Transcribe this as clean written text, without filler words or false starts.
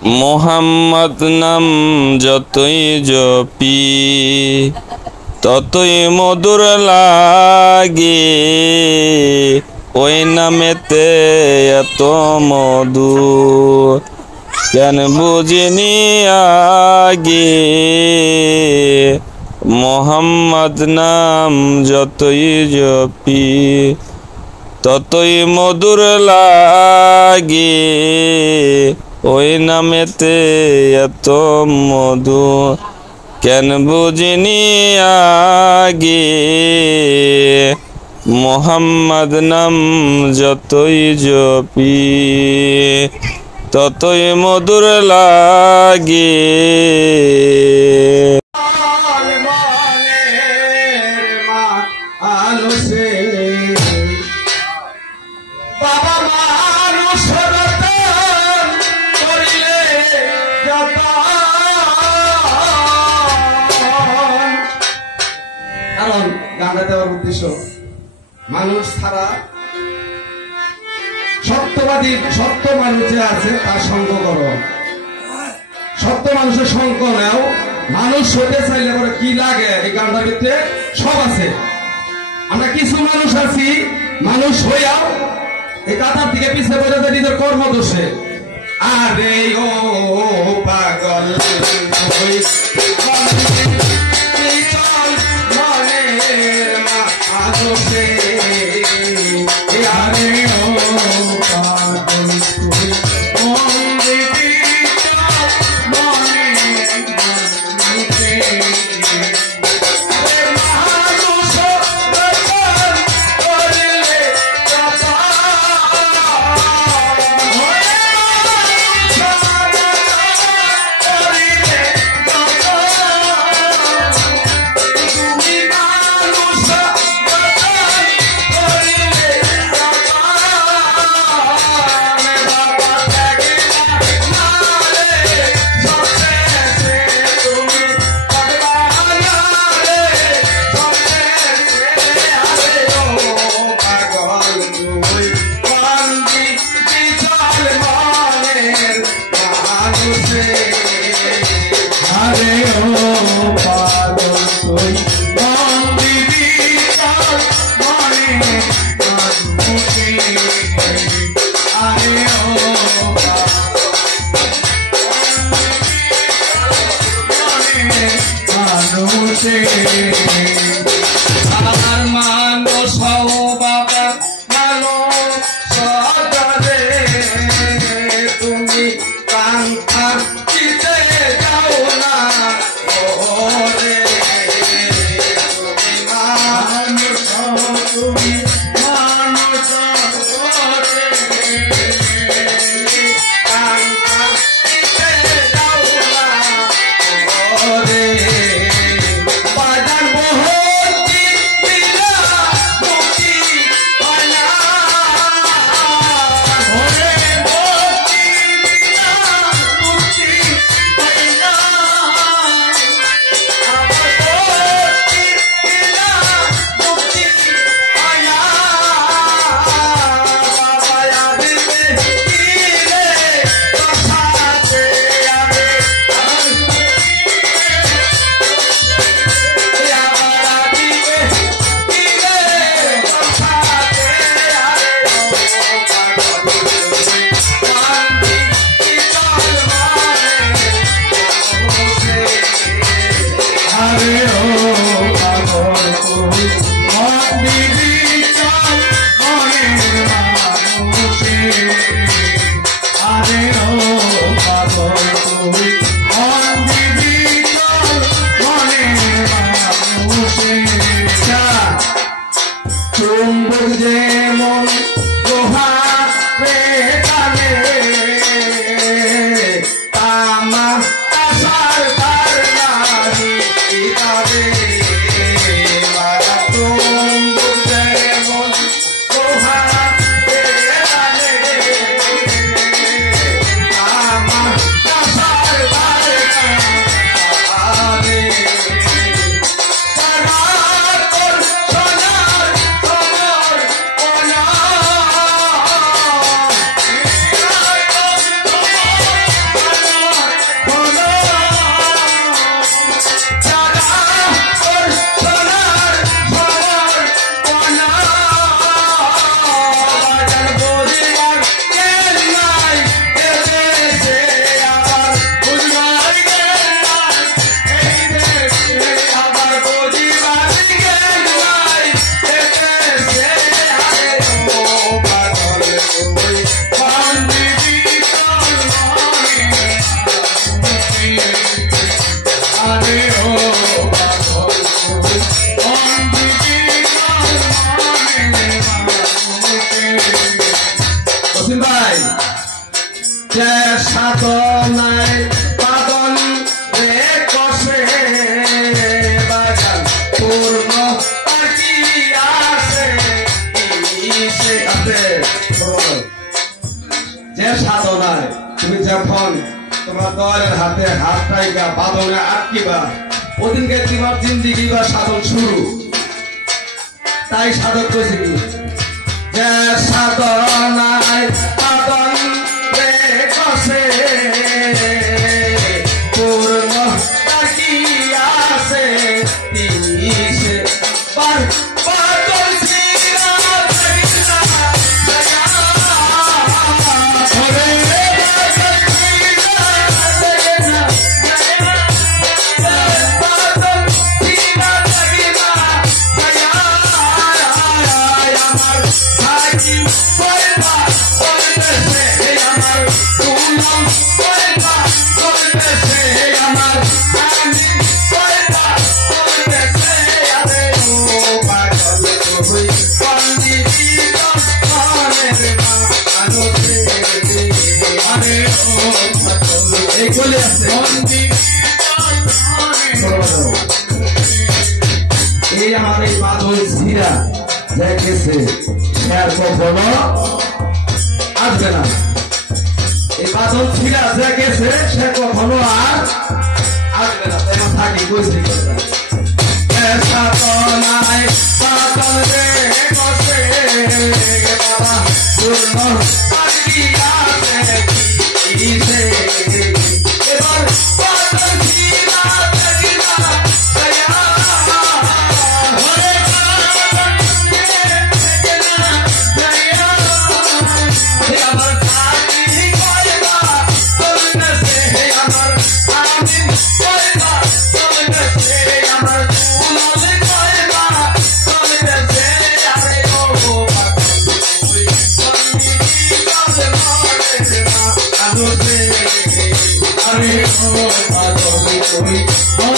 মোহাম্মদ নাম যতই জপি ততই মধুর লাগে, ওই নামেতে এত মধু কেন বুঝিনি আগে। মোহাম্মদ নাম যতই জপি ততই মধুর লাগে, ওই নামেতে এত মধু কেন বুঝিনি আগে। মোহাম্মদ নাম যতই জপি ততই মধুর লাগে। কারণ গানটা দেওয়ার উদ্দেশ্য মানুষ ছাড়া সত্যবাদী সত্য মানুষ যে আছে তার সঙ্গ করো, সত্য মানুষের সঙ্গ নেও। মানুষ হতে চাইলে পরে কি লাগে এই গানটার ভিতরে সব আছে। আমরা কিছু মানুষ আছি মানুষ হইয়াও এই কাতার থেকে পিছিয়ে পড়ে যায় নিজের কর্মদোষে। আরে ও পাগল আমার মানুষ হও বাবা মানুষ সদরে, তুমি কান্তা চিতে যাও না ওরে। তুমি মানুষ হও, তুমি মানুষ ওরে, কান্তা চিতে যাও না ওরে। বাজার বহ তোমার দলের হাতে হাত টাইকা বাঁধনে আটকিবা ওদিনকে তোমার জিন্দিগি বা সাধন শুরু। তাই সাধক কইছে কি যে সাধনায় সাধন রে কসে পূর্ণ কি আছে তিনি সে পার পাগল ছিলা না এই আমার এই বাদল ছিরা দেখেছে সে আর কখনো আসবে না। এই বাদল ছিরা দেখেছে সে কখনো আর আসবে না। তাই থাকি কইছি সাধনায় বাদল রে বসে বাবা পূর্ণ এবার বাদল ছিরা দেখিনা Are oh,